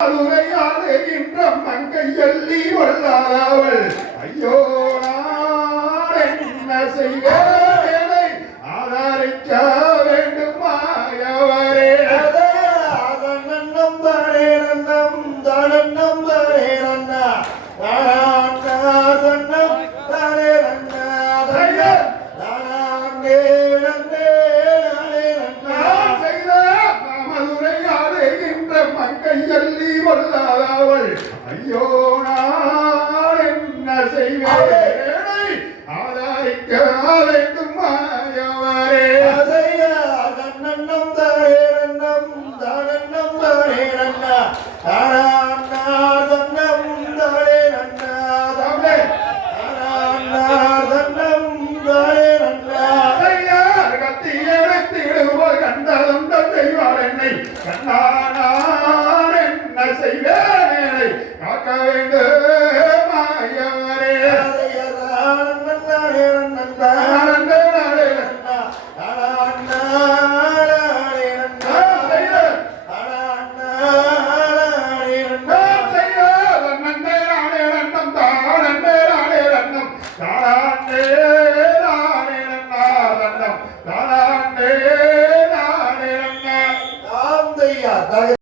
அருளையாடுகின்ற மங்கையல்லி வல்லாதவள் ஐயோ நான் என்ன செய்வேனை ஆதரிக்க வேண்டுமாயவரே நன்னம் தானே நன்னம் தானன்னம் தானே நன்னா தன்னம் தானே நன்னா தானே நன்னே மங்கையல்லி வல்லாதவள் ஐயோ நான் என்ன செய்வேனை ஆதரிக்க வேண்டுமாயவரே நன்னம் தானே நன்னம் தானன்னம் தானே நன்னா தன்னம் தானே நன்னா தன்னம் தானே நன்னா கத்தி எடுத்திடுவோர் கண்டதும் தந்தைவார் என்னை கண்ணானான் என்ன செய்வேனை காக்க வேண்டும்